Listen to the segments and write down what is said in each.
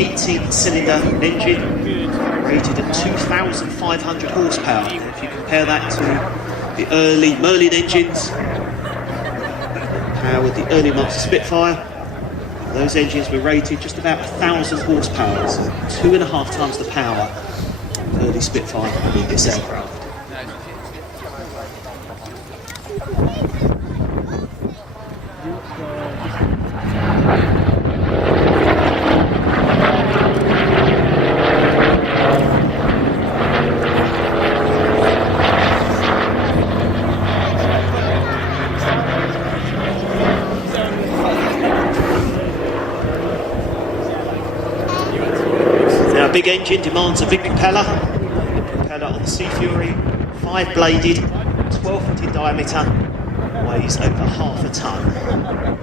18-cylinder engine, rated at 2,500 horsepower. And if you compare that to the early Merlin engines, with the early Master Spitfire, those engines were rated just about 1,000 horsepower, so 2.5 times the power of early Spitfire in this aircraft. A big engine demands a big propeller. The propeller on the Sea Fury, 5-bladed, 12 foot in diameter, weighs over half a ton.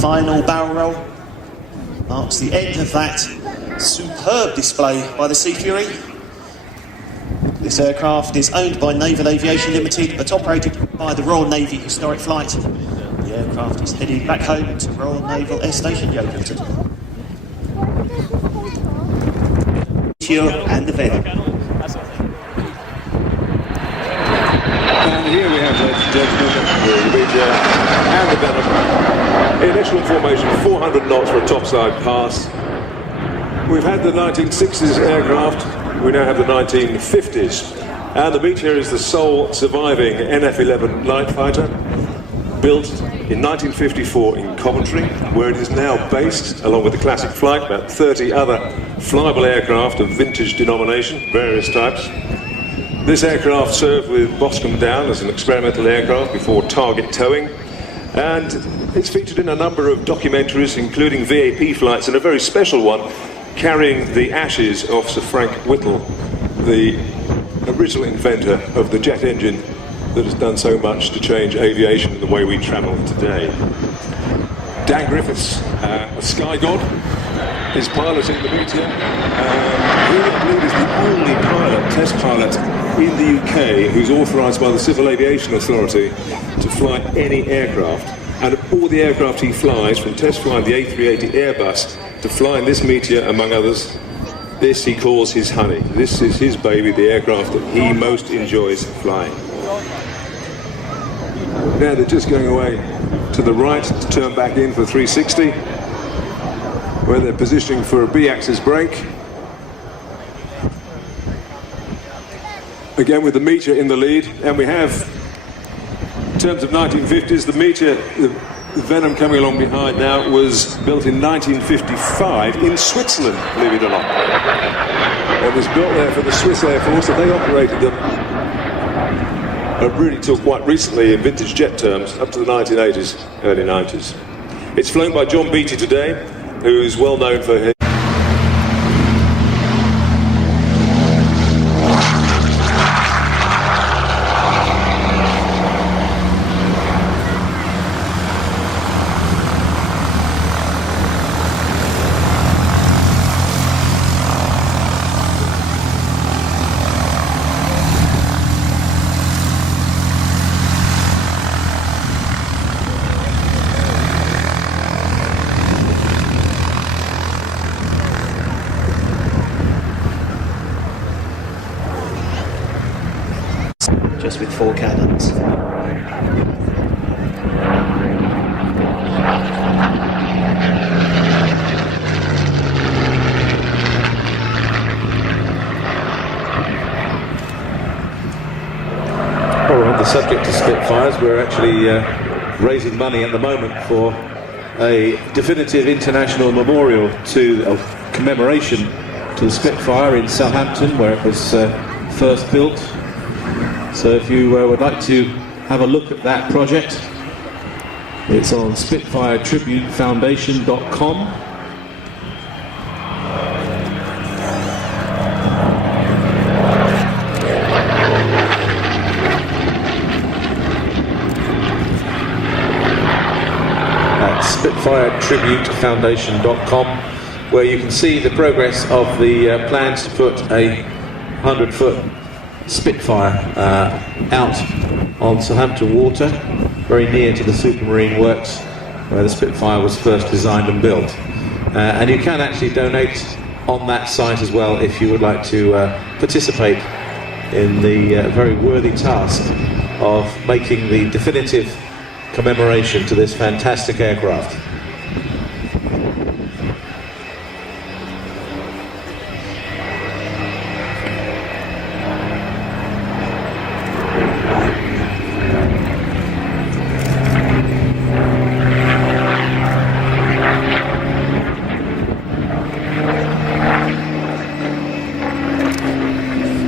Final barrel roll marks the end of that superb display by the Sea Fury. This aircraft is owned by Naval Aviation Limited but operated by the Royal Navy Historic Flight. The aircraft is heading back home to Royal Naval Air Station Yeovil. And the Venom. And here we have, ladies and gentlemen, the Meteor and the Venom. Initial formation, 400 knots for a topside pass. We've had the 1960s aircraft, we now have the 1950s. And the Meteor is the sole surviving NF-11 night fighter, built in 1954 in Coventry, where it is now based, along with the Classic Flight, about 30 other flyable aircraft of vintage denomination, various types. This aircraft served with Boscombe Down as an experimental aircraft before target towing, and it's featured in a number of documentaries, including VAP flights, and a very special one carrying the ashes of Sir Frank Whittle, the original inventor of the jet engine that has done so much to change aviation and the way we travel today. Dan Griffiths, a sky god, is piloting the Meteor. He, I believe, is the only pilot, test pilot in the UK who's authorised by the Civil Aviation Authority to fly any aircraft. And all the aircraft he flies, from test flying the A380 Airbus to flying this Meteor, among others, this he calls his honey. This is his baby, the aircraft that he most enjoys flying. Now they're just going away to the right to turn back in for 360, where they're positioning for a B-axis brake. Again with the Meteor in the lead, and we have, in terms of 1950s, the Meteor, the Venom coming along behind now, was built in 1955 in Switzerland, believe it or not. It was built there for the Swiss Air Force, and they operated them really till quite recently in vintage jet terms, up to the 1980s, early 90s. It's flown by John Beattie today, who is well known for his bombers with 4 cannons. Well, we're on the subject of Spitfires. We're actually raising money at the moment for a definitive international memorial commemoration to the Spitfire in Southampton, where it was first built. So if you would like to have a look at that project, it's on SpitfireTributeFoundation.com. SpitfireTributeFoundation.com, where you can see the progress of the plans to put a 100-foot Spitfire out on Southampton Water, very near to the Supermarine Works where the Spitfire was first designed and built. And you can actually donate on that site as well if you would like to participate in the very worthy task of making the definitive commemoration to this fantastic aircraft.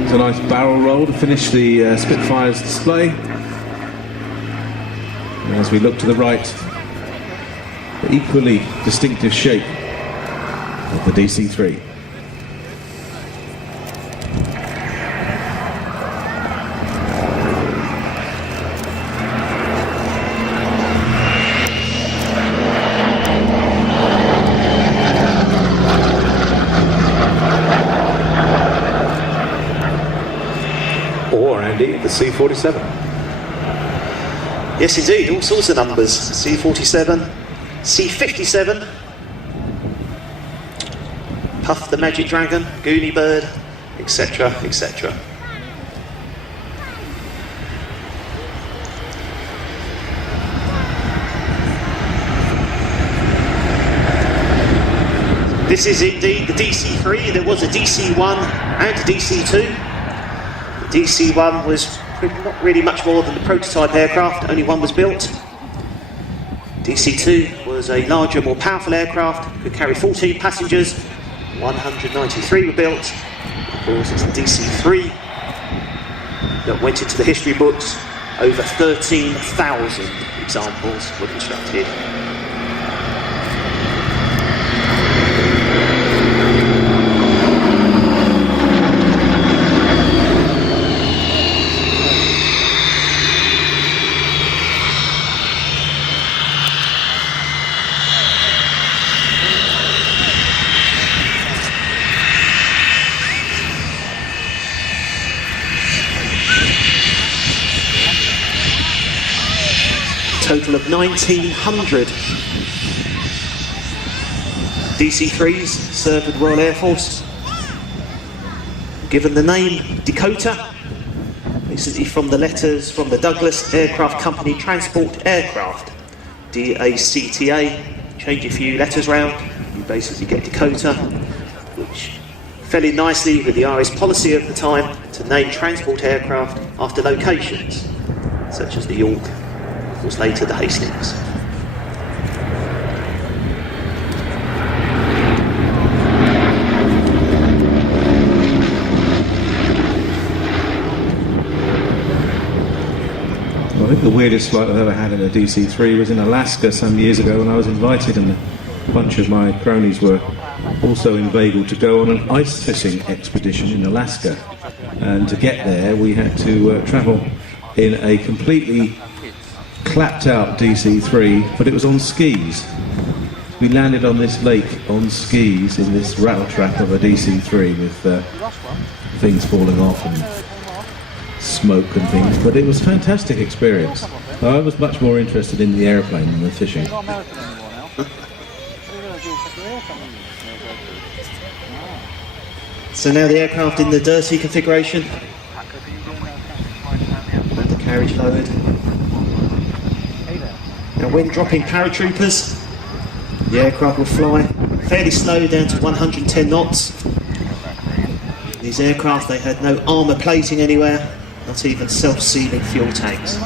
It's a nice barrel roll to finish the Spitfire's display. As we look to the right, the equally distinctive shape of the DC-3. Or, Andy, the C-47. Yes, indeed, all sorts of numbers. C-47, C-57, Puff the Magic Dragon, Goonie Bird, etc., etc. This is indeed the DC-3. There was a DC-1 and a DC-2. The DC-1 was not really much more than the prototype aircraft, only one was built. DC-2 was a larger, more powerful aircraft, could carry 14 passengers, 193 were built. Of course, it's the DC-3 that went into the history books. Over 13,000 examples were constructed. Total of 1,900 DC-3s served with the Royal Air Force. Given the name Dakota, basically from the letters from the Douglas Aircraft Company Transport Aircraft, DACTA. Change a few letters round, you basically get Dakota, which fell in nicely with the RA's policy at the time to name transport aircraft after locations, such as the York, was later the Hastings. Well, I think the weirdest flight I've ever had in a DC-3 was in Alaska some years ago when I was invited, and a bunch of my cronies were also inveigled to go on an ice fishing expedition in Alaska. And to get there we had to travel in a completely clapped out DC-3, but it was on skis. We landed on this lake on skis in this rattle trap of a DC-3 with things falling off and smoke and things, but it was a fantastic experience. I was much more interested in the airplane than the fishing. So now the aircraft in the dirty configuration. carriage lowered. Now when dropping paratroopers, the aircraft will fly fairly slow down to 110 knots. These aircraft, they had no armour plating anywhere, not even self-sealing fuel tanks.